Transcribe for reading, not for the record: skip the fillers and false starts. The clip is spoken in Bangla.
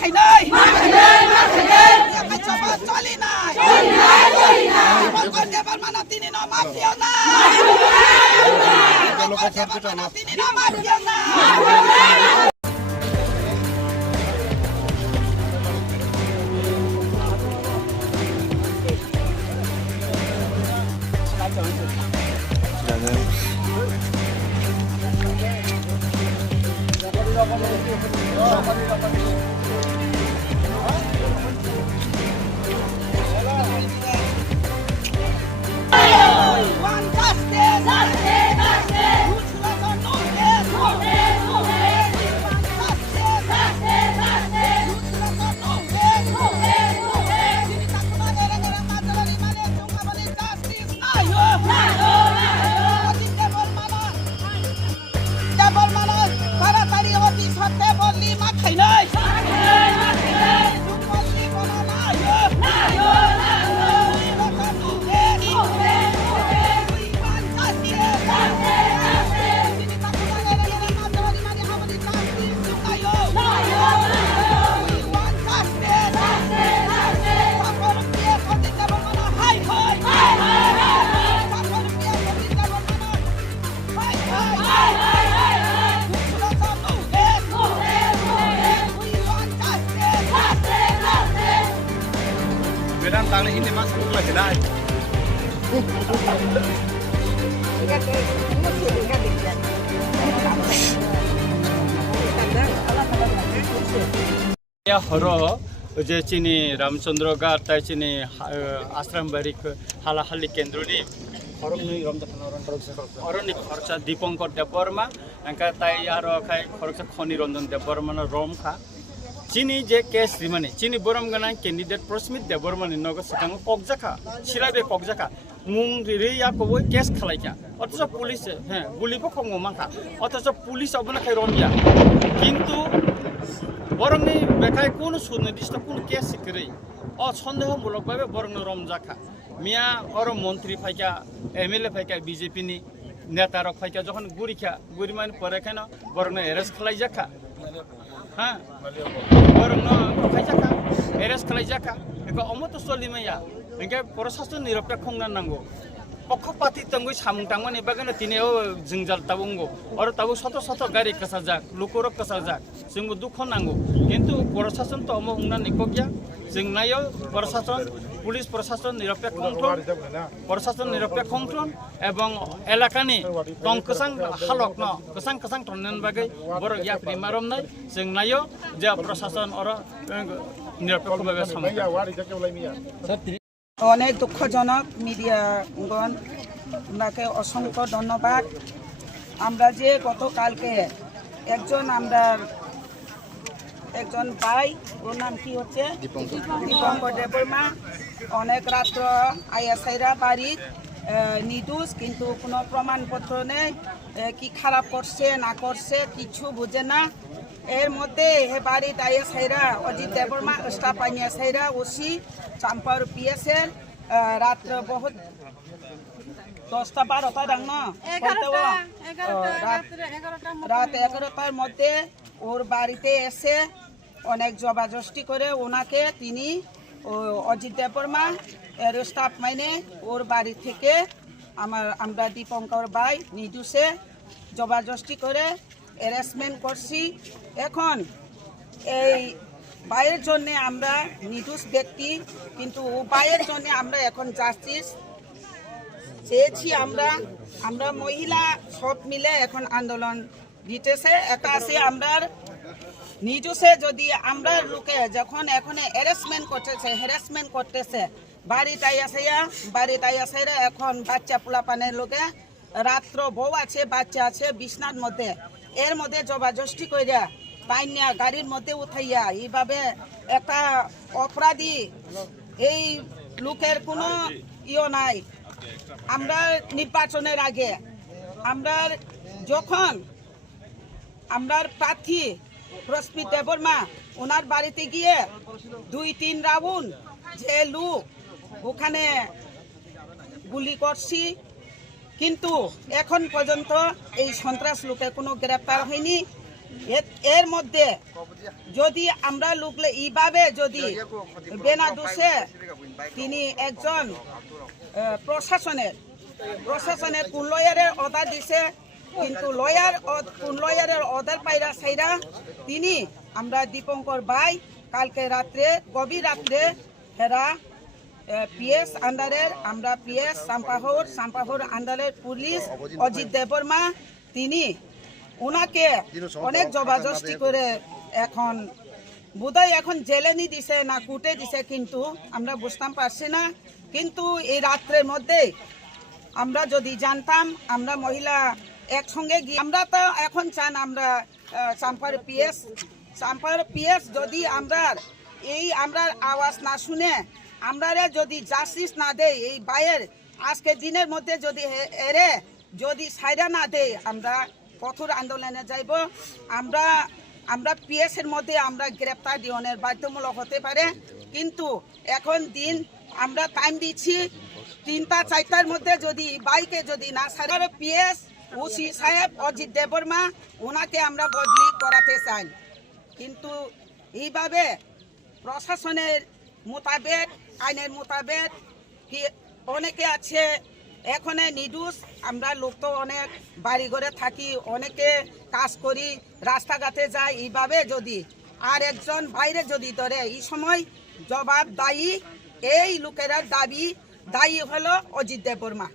খাই নাই চলি নাই দেবার মানা তিনি ন মাফিয়া না তিনি ন মাফিয়া না Tang ini masuk lagi dah. Ya horo, je cini Ramchandra Gar, tai cini Ashram Bari hala hali kendro ni. Orang ni orang ni khorcha Dipankar Deborma, angka tai aro kai khorcha Khoni Ranjan Deborma na Rom kha. Chini je case rimane chini boram gana candidate Prosmit Deborman nogo sikang kokjaka sirabe kokjaka mung ri ya ko case khalaika otso police guli ko khongo mangka otso police obna khai romya kintu boram ni bekai kono sunidishta kono case sikri o sondeho mulok babe boram romjaka miya oro মন্ত্রী ফাইকা MLA ফাইকা BJP ni নেতা রক ফাইকা যখন গুরি মান পরে কেন বরং এরেস্ট খালাই জাকা হ্যাঁ বরং খাই জাকা এরেস্ট খালাই জাকা একে অমত চলিমাইয়া একে প্রশাসন নিরপেক্ষ নাঙ্গো পক্ষপাতি তঙ্গই সামুং টাংমান এবাগানো তিনিও জিংজাল তাবুঙ্গো আর তাবু শত শত গাড়ি কাছা যাক লোকরক কাছা যাক जोंबो दुख नांगौ किन्तु प्रशासन तो अमो उंना निकोगिया जों नायो प्रशासन पुलिस प्रशासन निरपेक्ष कंट्रोल एवं एलाकानि तंकसां हालक न कसां टनन बागै बर या प्रिमारम नै जों नायो जे प्रशासन और निरपेक्ष भाবে सामलाय অনেক দুঃখজনক মিডিয়াগণ আপনাকে অসংখ্য ধন্যবাদ আমরা যে গতকালকে একজন ভাই ওর নাম কি হচ্ছে দীপঙ্কর দেববর্মা অনেক রাত্র আইএসআইরা বাড়ি নির্দোষ কিন্তু কোনো প্রমাণপত্র নেই কি খারাপ করছে না করছে কিছু বুঝে না এর মধ্যে হে বাড়িত আইএসআইরা অজিত দেববর্মা স্টাফ আইএসআইরা ওসি চাম্পার পিএসএল রাত্র বহুত 10টা 12টা ডাং না রাত 11টার মধ্যে ওর বাড়িতে এসে অনেক জবাজস্তি করে ওনাকে তিনি অজিত দেববর্মা এর স্টাফ মাইনে ওর বাড়ি থেকে আমরা দীপঙ্কর ভাই নির্দোষে জবাজস্তি করে হ্যারাসমেন্ট করছি এখন এই ভাইয়ের জন্য আমরা নির্দোষ ব্যক্তি কিন্তু ভাইয়ের জন্য আমরা এখন জাস্টিস চেয়েছি আমরা মহিলা সব মিলে এখন আন্দোলন দিতেছে একটা আছে আমরা নির্দোষে যদি আমরা লোকে যখন এখন হ্যারাসমেন্ট করতেছে বাড়িতে আইয়াছেরা এখন বাচ্চা পোলাপানের লোকে রাত্র বউ আছে বাচ্চা আছে বিছনার মধ্যে এর মধ্যে জবাজস্তি কইরা তাইনা গাড়ির মধ্যে উঠাইয়া এইভাবে একটা অপরাধী এই লোকের কোনো নাই আমরা নির্বাচনের আগে আমরা যখন আমরা প্রার্থী প্রস্মিত দেববর্মা ওনার বাড়িতে গিয়ে 2-3 রাউন্ড যে লোক ওখানে গুলি করছি কিন্তু এখন পর্যন্ত এই সন্ত্রাস লোকে কোনো গ্রেপ্তার হয়নি এর মধ্যে যদি আমরা লোকলে এইভাবে যদি বেনা দোষে তিনি একজন প্রশাসনের কোন লয়ারের অর্ডার দিছে, কিন্তু কোন লয়ারের অর্ডার পাইরা সাইরা তিনি আমরা দীপঙ্কর ভাই কালকে রাত্রে গভীর রাত্রে হেরা পিএস আন্ডারের আমরা পিএস সাম্পাহর আন্ডারের পুলিশ অজিত দেববর্মা তিনি ওনাকে অনেক জবরদস্তি করে এখন বোধহয় এখন জেলে নি দিছে না কুটে দিছে, কিন্তু আমরা বুঝতাম পারছি না। কিন্তু এই রাত্রের মধ্যে আমরা যদি জানতাম আমরা মহিলা একসঙ্গে গিয়ে আমরা তো এখন চান আমরা চাম্পার পিএস যদি আমরা আওয়াজ না শুনে আমরা যদি জাস্টিস না দেয় এই বাইয়ের আজকের দিনের মধ্যে যদি যদি সাইরা না দেয় আমরা কঠোর আন্দোলনে যাইব। আমরা পিএসের মধ্যে আমরা গ্রেপ্তার দিওনের বাধ্যমূলক হতে পারে, কিন্তু এখন দিন আমরা টাইম দিচ্ছি 3টা 4টার মধ্যে যদি বাইকে যদি না সারে পিএস ওসি সাহেব অজিত দেববর্মা ওনাকে আমরা বদলি করাতে চাই। কিন্তু এইভাবে প্রশাসনের মোতাবেক আইনের মোতাবেক অনেকে আছে এখানে নির্দোষ, আমরা লোক তো অনেক বাড়ি ঘরে থাকি, অনেকে কাজ করি, রাস্তাঘাটে যাই, এইভাবে যদি আর একজন বাইরে যদি ধরে এই সময় জবাব দায়ী এই লোকেরা দায়ী হলো অজিত দেববর্মা।